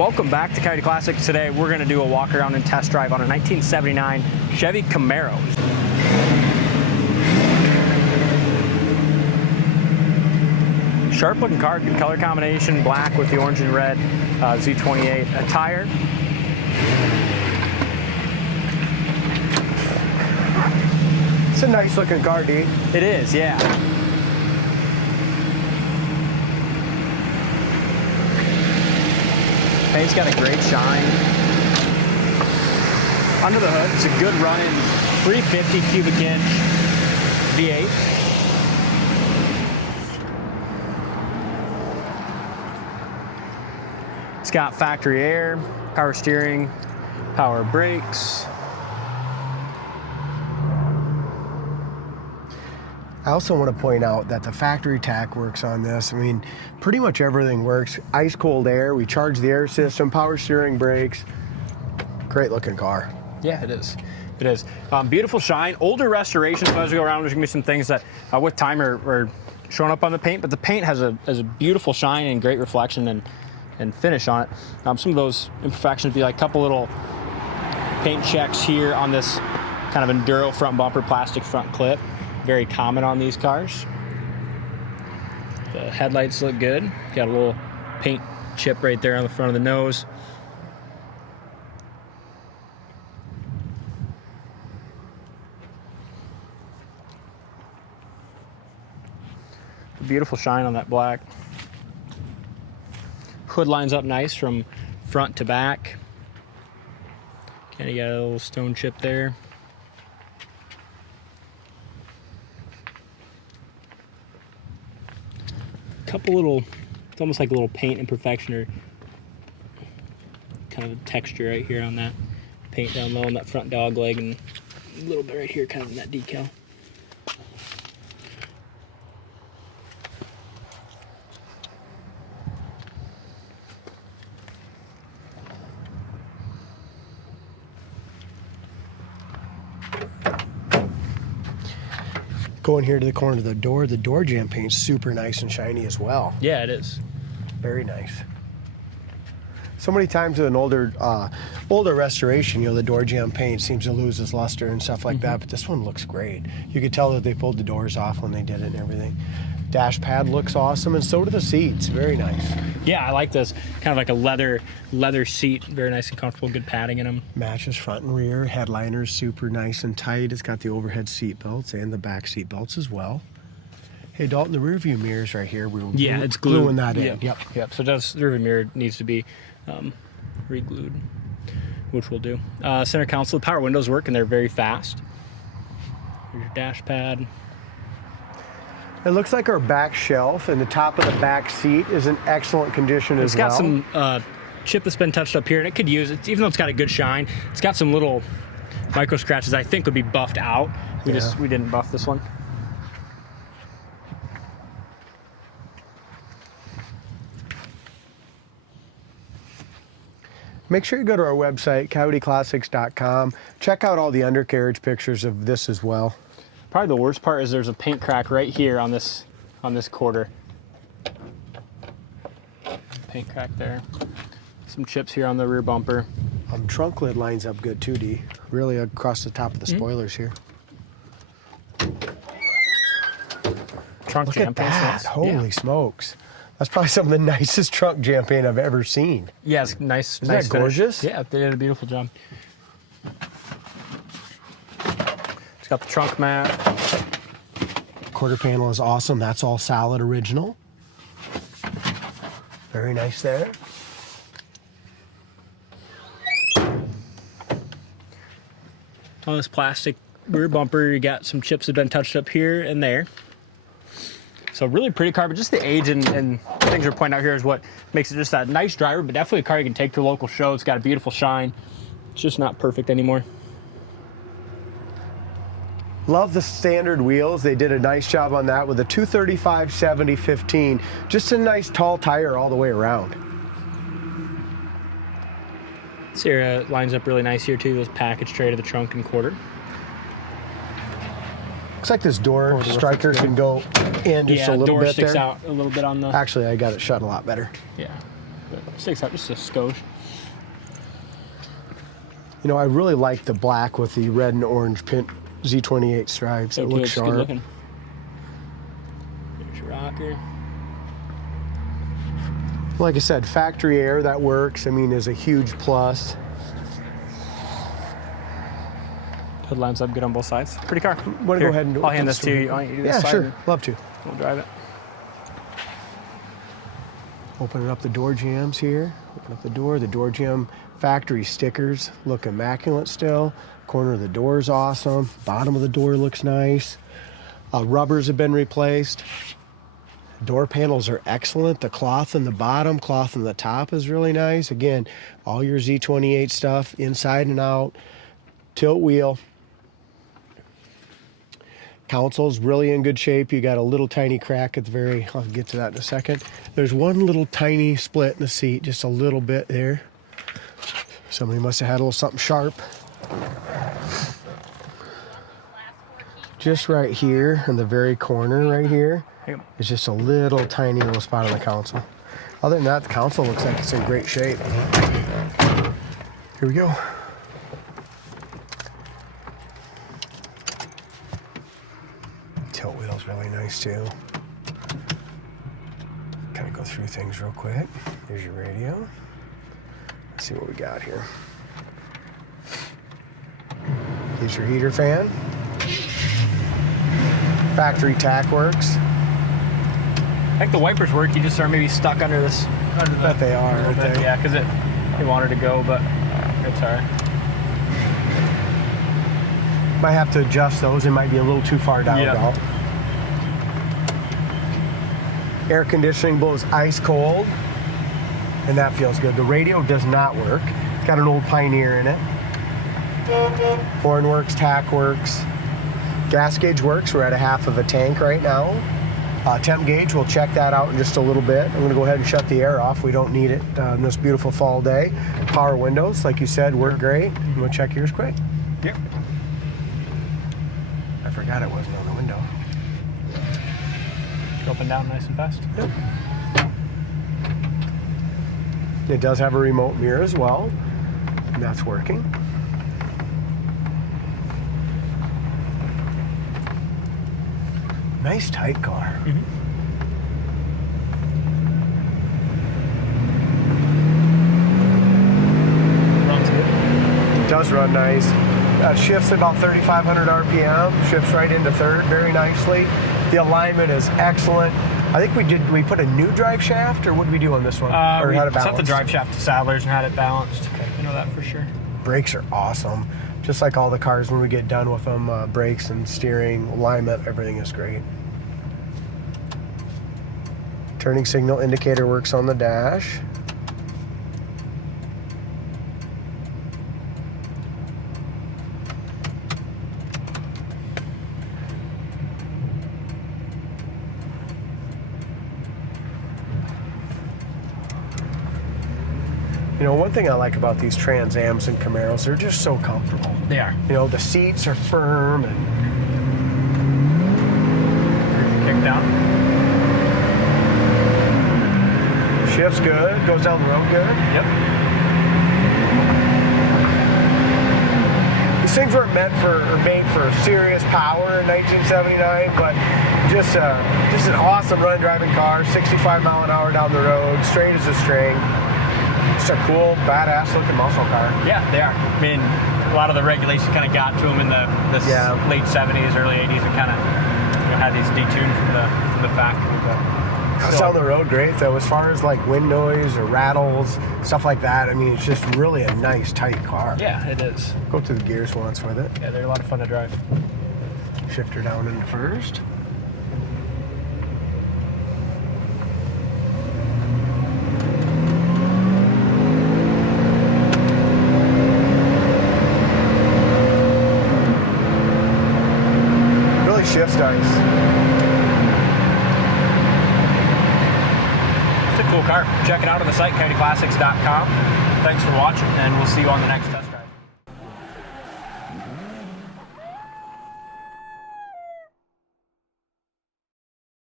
Welcome back to Coyote Classics. Today we're going to do a walk around and test drive on a 1979 Chevy Camaro. Sharp looking car, good color combination, black with the orange and red Z28 attire. It's a nice looking car, D. It is, yeah. Paint's got a great shine. Under the hood, it's a good running 350 cubic inch V8. It's got factory air, power steering, power brakes. I also want to point out that the factory tack works on this. I mean, pretty much everything works. Ice cold air, we charge the air system, power steering, brakes. Great looking car. Yeah, it is. It is. Beautiful shine. Older restorations. As we go around, there's gonna be some things that with time are showing up on the paint, but the paint has a beautiful shine and great reflection and finish on it. Some of those imperfections would be like a couple little paint checks here on this kind of Enduro front bumper, plastic front clip. Very common on these cars. The headlights look good. Got a little paint chip right there on the front of the nose. A beautiful shine on that black. Hood lines up nice from front to back. Kind of got a little stone chip there. Couple little, it's almost like a little paint imperfection or kind of a texture right here on that paint down low on that front dog leg, and a little bit right here kind of in that decal. Going here to the corner of the door jamb paint's super nice and shiny as well. Yeah, it is. Very nice. So many times with an older restoration, you know, the door jamb paint seems to lose its luster and stuff like that, but this one looks great. You could tell that they pulled the doors off when they did it and everything. Dash pad looks awesome, and so do the seats. Very nice. Yeah, I like this. Kind of like a leather seat. Very nice and comfortable, good padding in them. Matches front and rear. Headliner's super nice and tight. It's got the overhead seat belts and the back seat belts as well. Hey, Dalton, the rear view mirrors right here. It's glued. Gluing that in. Yep. So the rear mirror needs to be re-glued, which we'll do. Center console, the power windows work and they're very fast. Here's your dash pad. It looks like our back shelf and the top of the back seat is in excellent condition as well. It's got some chip that's been touched up here, and it could use it, even though it's got a good shine. It's got some little micro scratches I think would be buffed out. We didn't buff this one. Make sure you go to our website, coyoteclassics.com. Check out all the undercarriage pictures of this as well. Probably the worst part is there's a paint crack right here on this quarter. Paint crack there. Some chips here on the rear bumper. Trunk lid lines up good too, D. Really across the top of the spoilers here. Trunk Look jam at that! paint. Holy smokes! That's probably some of the nicest trunk jam paint I've ever seen. Yeah, it's nice. Isn't nice that gorgeous? Finish. Yeah, they did a beautiful job. It's got the trunk mat. Quarter panel is awesome. That's all solid original. Very nice there. On this plastic rear bumper, you got some chips that have been touched up here and there. So really pretty car, but just the age and things you're pointing out here is what makes it just that nice driver, but definitely a car you can take to a local show. It's got a beautiful shine. It's just not perfect anymore. Love the standard wheels. They did a nice job on that with a 235/70/15. Just a nice tall tire all the way around. Sierra lines up really nice here too. Those package tray to the trunk and quarter. Looks like this door striker can go in just a little bit there. Yeah, door sticks out a little bit on the... Actually, I got it shut a lot better. Yeah. But sticks out just a skosh. You know, I really like the black with the red and orange pin Z28 stripes. It looks sharp. Good looking. There's your rocker. Like I said, factory air, that works. I mean, is a huge plus. Hood lines up good on both sides. Pretty car. Want to go ahead and I'll hand this to you. Why don't you do this Yeah, side sure. and Love to. We'll drive it. Opening up the door jambs here. Open up the door jamb factory stickers look immaculate still. Corner of the door is awesome. Bottom of the door looks nice. Rubbers have been replaced. Door panels are excellent. The cloth in the bottom, cloth in the top is really nice. Again, all your Z28 stuff inside and out. Tilt wheel. Console's really in good shape. You got a little tiny crack at the very, I'll get to that in a second. There's one little tiny split in the seat, just a little bit there. Somebody must have had a little something sharp. Just right here in the very corner right here, it's just a little tiny little spot on the console. Other than that, the console looks like it's in great shape. Here we go. Tilt wheel's really nice too. Kind of go through things real quick. Here's your radio. Let's see what we got here. Here's your heater fan. Factory tack works. I think the wipers work. You just are maybe stuck under this. Under I bet they are, aren't they? Yeah, because it wanted to go, but it's all right. Might have to adjust those. It might be a little too far down. Yeah. Air conditioning blows ice cold, and that feels good. The radio does not work. It's got an old Pioneer in it. Horn works, tack works. Gas gauge works. We're at a half of a tank right now. Temp gauge, we'll check that out in just a little bit. I'm going to go ahead and shut the air off. We don't need it on this beautiful fall day. Power windows, like you said, work great. We'll check yours quick. Yep. I forgot it wasn't on the window. Go up and down nice and fast. Yep. It does have a remote mirror as well, and that's working. Nice tight car. Mm-hmm. Runs good. It does run nice. Shifts about 3,500 RPM. Shifts right into third very nicely. The alignment is excellent. I think we put a new drive shaft, or what did we do on this one? Or We had it balanced? set the drive shaft to saddlers and had it balanced. Okay. You know that for sure. Brakes are awesome. Just like all the cars when we get done with them, brakes and steering, alignment, everything is great. Turning signal indicator works on the dash. You know, one thing I like about these Trans Ams and Camaros, they're just so comfortable. They are. You know, the seats are firm and Kick down. shifts good, goes down the road good. Yep. These things weren't meant for or made for serious power in 1979, but just an awesome run driving car, 65 mile an hour down the road, straight as a string. Just a cool, badass looking muscle car. Yeah, they are. I mean, a lot of the regulations kind of got to them in the late 70s, early 80s, and kind of had these detuned from the factory. But It's down the road great though. As far as like wind noise or rattles, stuff like that, I mean, it's just really a nice, tight car. yeah, it is. Go through the gears once with it. Yeah, they're a lot of fun to drive. Shifter down into first. Really shifts nice. It's a cool car. Check it out on the site, coyoteClassics.com. Thanks for watching, and we'll see you on the next test.